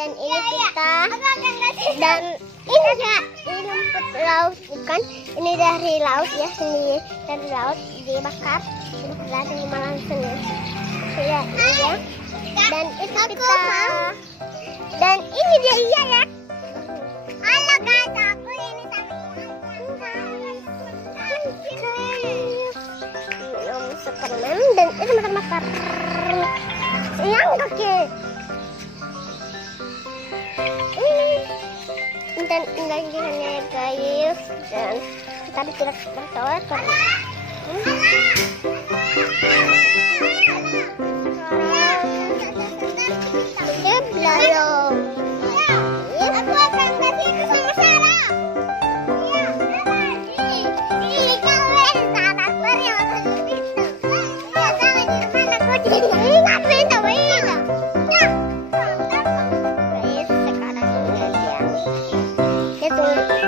dan ini kita dan ini ya, ini rumput laut bukan, ini dari laut ya, ini dari laut dibakar dari langsung ya, ini ya. Dan itu kita dan ini dia ya. Halo guys, aku ini sama Superman dan itu makan yang kaki. Dan lagi hanya guys, dan kita tidak bertawa karena belum. Aku akan kasih itu sama Cara. Ini kalian saat yang akan itu. Sekarang ini